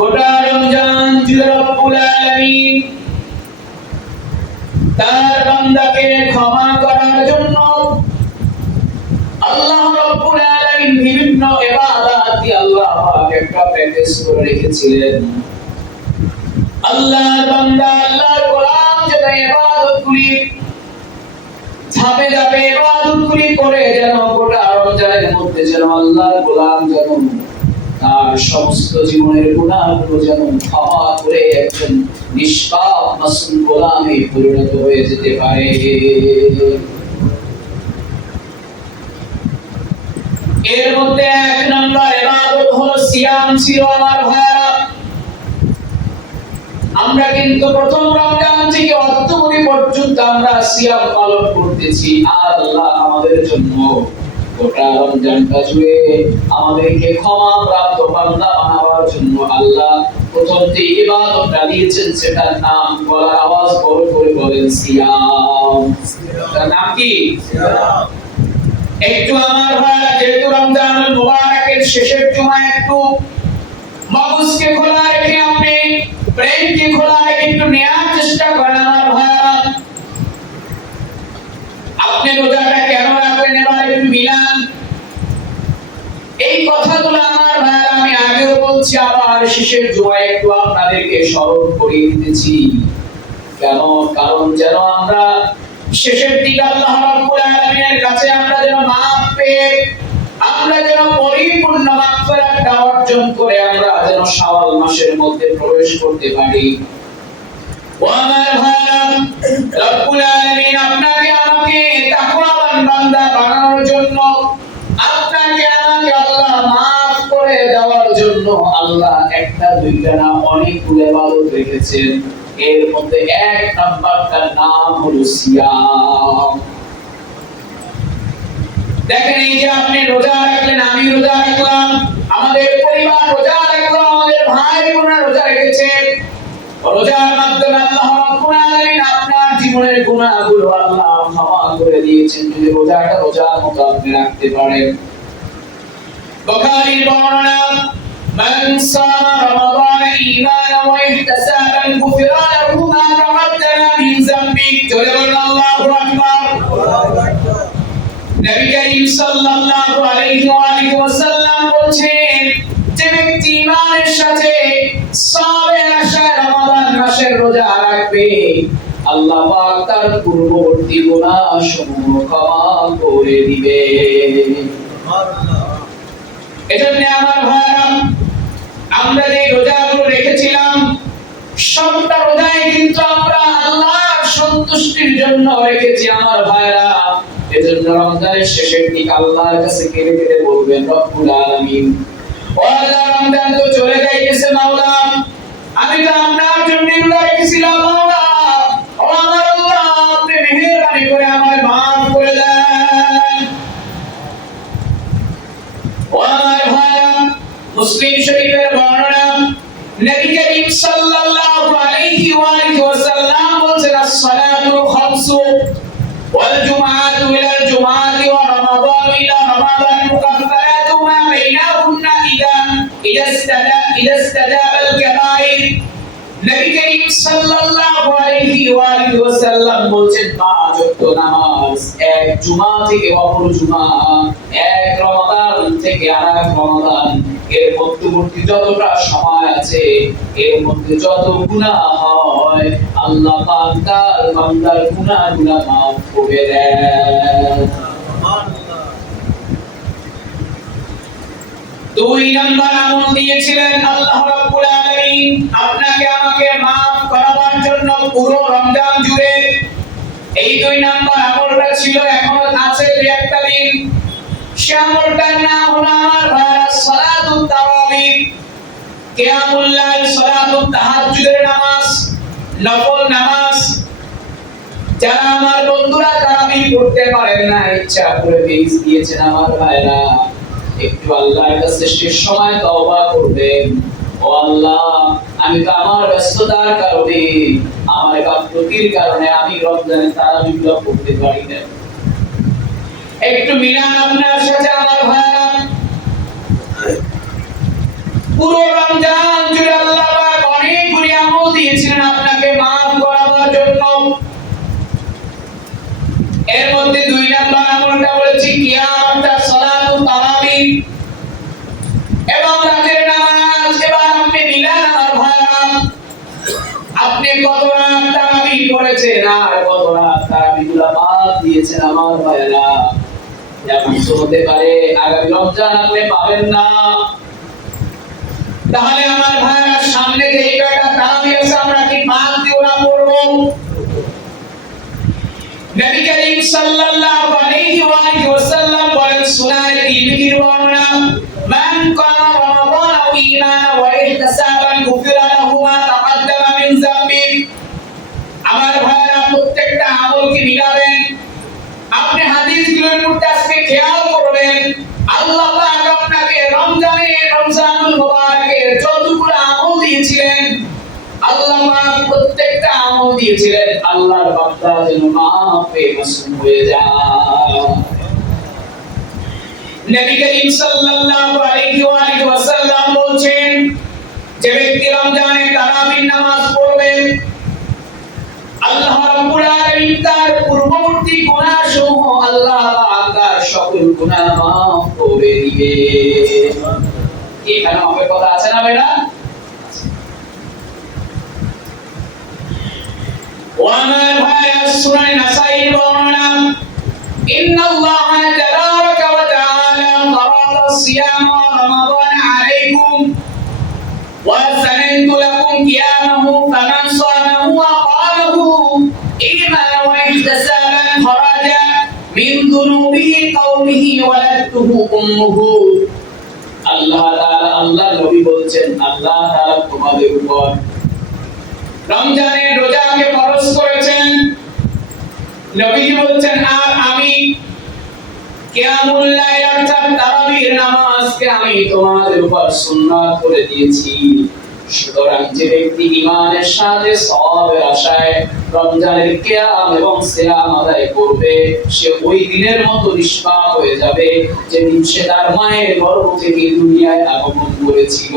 গোটা রমজান জুড়ে রব্বুল আলামিন তার বান্দাকে ক্ষমা করার জন্য আল্লাহ রব্বুল আলামিন বিভিন্ন ইবাদত দিয়ে আল্লাহ পাক একটা প্যাকেজ করে রেখেছিলেন। আল্লাহর বান্দা আল্লাহর গোলাম যেন ইবাদতগুলি ধাপে ধাপে ইবাদতগুলি করে যেন গোটা রমজানের মধ্যে যেন আল্লাহর গোলাম যেন তার সমস্ত জীবনের গুনাহগুলো যেন ক্ষমা করে একজন নিষ্পাপ মাসুম গোলামে পরিণত হয়ে যেতে পারে। এর মধ্যে এক নম্বর ইবাদত হলো সিয়াম ছিল আমার ভাইরা। আমরা কিন্তু প্রথম রমজান থেকে অদ্যবধি পর্যন্ত আমরা সিয়াম পালন করতেছি, আর আল্লাহ আমাদের জন্য গোটা রমজানটা জুড়ে আমাদেরকে ক্ষমা প্রাপ্ত বান্দা বানাবার জন্য আল্লাহ প্রথম যে ইবাদতটা দিয়েছেন সেটার নাম বলার আওয়াজ বড় করে বলেন সিয়াম। তার নাম কি? সিয়াম। একটু আমার ভাইরা, যেহেতু রমজানুল মুবারকের শেষের জুমা, একটু মগজকে খোলা রেখে আপনি প্রেমকে খোলা রেখে একটু নেওয়ার চেষ্টা করেন আমার ভাইরা। আপনি রোজাটা কেন রাখলেন এবার একটু মিলান। এই কথাগুলো আমার ভাইরা আমি আগেও বলছি, আবার শেষের জুমায় একটু আপনাদেরকে স্মরণ করিয়ে দিতেছি। কেন? কারণ যেন আমরা শেষের দিকে আল্লাহ রাব্বুল আলামিনের কাছে আমরা যেন মাফ পেয়ে আমরা যেন পরিপূর্ণ মাগফিরাতটা অর্জন করে আমরা যেন শাওয়াল মাসের মধ্যে প্রবেশ করতে পারি। ও আমার ভাইরা, রব্বুল আলামিন আপনাকে আমাকে তাকওয়াবান বান্দা বানানোর জন্য, আপনাকে আমাকে আল্লাহ মাফ করে দেওয়ার জন্য আল্লাহ একটা দুইটা না অনেকগুলো ইবাদত রেখেছেন। এর মধ্যে এক নাম্বারটার নাম হলো সিয়াম। দেখেন, এই যে আপনি রোজা রাখলেন, আমি রোজা রাখলাম, আমাদের পরিবার রোজা রাখলো, আমাদের ভাই বোনেরা রোজা রেখেছে। রোজার মাধ্যমে আল্লাহ রাব্বুল আলামিন আপনার জীবনের গুনাহগুলো আল্লাহ ক্ষমা করে দিয়েছেন যদি রোজাটা রোজার মতো আপনি রাখতে পারেন। বুখারীর বর্ণনা, মান সামা রমাদান ঈমানান ওয়া ইহতিসাবান গুফিরা লাহু মা তাকাদ্দামা মিন যামবি। জোরে বলুন আল্লাহু আকবার। নবী করিম সাল্লাল্লাহু আলাইহি ওয়াসাল্লাম বলেন, যে ব্যক্তি ঈমানের সাথে সাবে আসা রমাদান মাসের রোজা রাখবে, আল্লাহ পাক তার পূর্ববর্তী গুনাহসমূহ ক্ষমা করে দিবে। সুবহানাল্লাহ। এজন্য আমার ভাইরা, আমরা যে রোজাগুলো রেখেছিলাম সবটা রোজায় কিন্তু আমরা আল্লাহর সন্তুষ্টির জন্য রেখেছি আমার ভাইরা। এজন্য রমজানের শেষের দিকে আল্লাহর কাছে কেঁদে কেঁদে বলবেন, রব্বুল আলামিন, ও আল্লাহ, রমজান তো চলে যাইতেছে মাওলা, আমি তো আপনার জন্য রোজা রেখেছিলাম মাওলা, ও আমার আল্লাহ, আপনি মেহেরবানি করে আমায় মাফ করে দেন। ও আমার ভাইরা, মুসলিম শরীফের বর্ণনা, নবী করিম সাল্লাল্লাহু আলাইহি ওয়াসাল্লাম বলেন, as-salatu khamsu wal jumu'atu ila al-jumu'ati wa ramadanu ila ramadan mukaffaratu ma bainahunna idha istajaba al-kaba'ir। Nabi Karim সাল্লাল্লাহু আলাইহি ওয়াসাল্লাম বলেন, পাঁচ ওয়াক্ত নামাজ এক জুমা থেকে অপর জুমা, এক রমাদান থেকে আরেক রমাদান, এর মধ্যবর্তী যতটা সময় আছে এর মধ্যে যত গুনাহ হয় আল্লাহ পাক তার বান্দার গুনাহগুলো মাফ করে দেন। সুবহানাল্লাহ। দুই নাম্বার আমল দিয়েছিলেন আল্লাহ রাব্বুল আলামিন আপনাকে আমাকে মাফ করার জন্য পুরো রমজান জুড়ে। এই দুই নাম্বার আমলটা ছিল, এখন আছে একটা দিন, সে আমলটার নাম হলো আমার ভাইরা সালাতুত তারাবিহ, কিয়ামুল লাইল, সালাতুত তাহাজ্জুদের নামাজ, নফল নামাজ। যারা আমার বন্ধুরা তারাবিহ পড়তে পারেন না, ইচ্ছা করে মিস দিয়েছেন আমার ভাইরা, একটু আল্লাহর কাছে শেষ সময় তওবা করবেন। ও আল্লাহ, আমি তো আমার ব্যস্ততার কারণে, আমার গাফলতির কারণে আমি রমজানে তারাবিহগুলো পড়তে পারি না। একটু মিলান আপনার সাথে আমার ভাইরা, পুরো রমজান জুড়ে আল্লাহ আপনি কত রাত তারাবি পড়েছেন আর কত রাত তারাবিগুলো বাদ দিয়েছেন আমার ভাইরা। এমন তো হতে পারে আগামী রমজান আপনি পাবেন না। তাহলে আমার ভাইরা সামনে যে এই কয়টা তারাবি আছে আমরা কি বাদ দিয়ে ওরা পড়বো? নবী করিম সাল্লাল্লাহু আলাইহি ওয়া আলিহি ওয়াসাল্লাম বলেন সূরা তিরমিজির বর্ণনা, মান কামা রমাদান ঈমানান ওয়া ইহতিসাবান গুফিরা লাহু মা তাকাদ্দামা মিন যামবি। আমার ভাইরা প্রত্যেকটা আমলকে মিলাবেন। আপনি হাদিসগুলোর মধ্যে আজকে খেয়াল করবেন, আল্লাহ পাক আপনাকে রমজানুল মুবারকের যতগুলো আমল দিয়েছিলেন, আল্লাহ পাক প্রত্যেকটা আমল দিয়েছিলেন আল্লাহর বান্দা যেন মাফে মাসুম হয়ে যায়। নবী করিম সাল্লাল্লাহু আলাইহি ওয়া আলিহি ওয়াসাল্লাম বলেন, যে ব্যক্তি রমজানে তারাবির নামাজ পড়বে, আল্লাহ রাব্বুল আলামিন তার পূর্ববর্তী গুনাহসমূহ আল্লাহ পাক তার সকল গুনাহ মাফ করে দিবে। এখানে আমাদের কথা আছে না ভাইরা? وما ভাইয়া সূরা নাসাঈর বর্ণনা, ইন্নাল্লাহা তাবারাকা ওয়া তাআলা ফারাদা সিয়ামা রমাদান আলাইকুম ওয়া সানানতু লাকুম কিয়ামাহু ফামান সামাহু ওয়া ক্বামাহু ঈমানান ওয়া ইহতিসাবান খারাজা মিন যুনুবিহি কওমিহি ওয়ালাদতুহু উম্মুহু। আল্লাহ তাআলা, আল্লাহ নবী বলছেন, আল্লাহ তাআলা তোমাদের উপর রমজানের রোজাকে ফরজ করেছেন। নবীজি বলছেন, আর আমি কিয়ামুল লাইল অর্থাৎ তারাবির নামাজকে আমি তোমাদের উপর সুন্নাত করে দিয়েছি। সুতরাং যে ব্যক্তি ঈমানের সাথে সওয়াবের আশায় রমজানের কিয়াম এবং সিয়াম আদায় করবে, সে ওই দিনের মতো নিষ্পাপ হয়ে যাবে যেদিন সে তার মায়ের গর্ভ থেকে দুনিয়ায় আগমন করেছিল।